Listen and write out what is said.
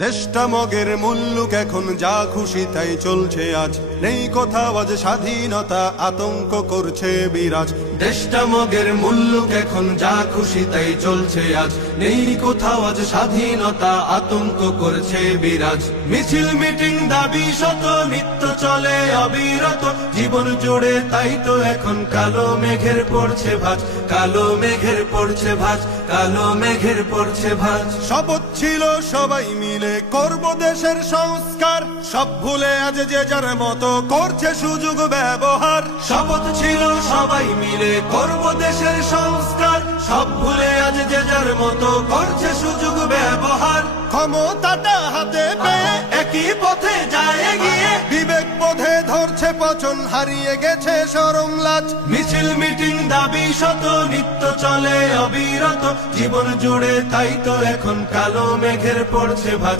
দেশটা মগের মুল্লুক এখন যা খুশি তাই চলছে আজ। নেই কোথাও আজ স্বাধীনতা আতঙ্ক করছে বিরাজ। দেশটা মগের মুল্লুক এখন যা খুশি তাই চলছে আজ। নেই কোথাও আজ স্বাধীনতা আতঙ্ক করছে বিরাজ। মিছিল, মিটিং, দাবি শত নিত্য চলে অবিরত। জীবন জুড়ে তাই তো এখন কালো মেঘের পড়ছে ভাজ। কালো মেঘের পড়ছে ভাজ, কালো মেঘের পড়ছে ভাজ। শপথ ছিল সবাই মিলে করব দেশের সংস্কার। সব ভুলে আজ যে যার মতো করছে সুযোগ ব্যবহার। শপথ ছিল সবাই মিলে করব দেশের সংস্কার। সব ভুলে আজ যে যার মতো করছে সুযোগ ব্যবহার। ক্ষমতাটা হাতে পেয়ে একই পথে যায় গিয়ে বিবেক পথে ধরছে পচন, হারিয়ে গেছে সরম লাজ। মিছিল, মিটিং, দাবি, শত নিত্য অবিরত জীবন জুড়ে তাই তো এখন কালো মেঘের পড়ছে ভাজ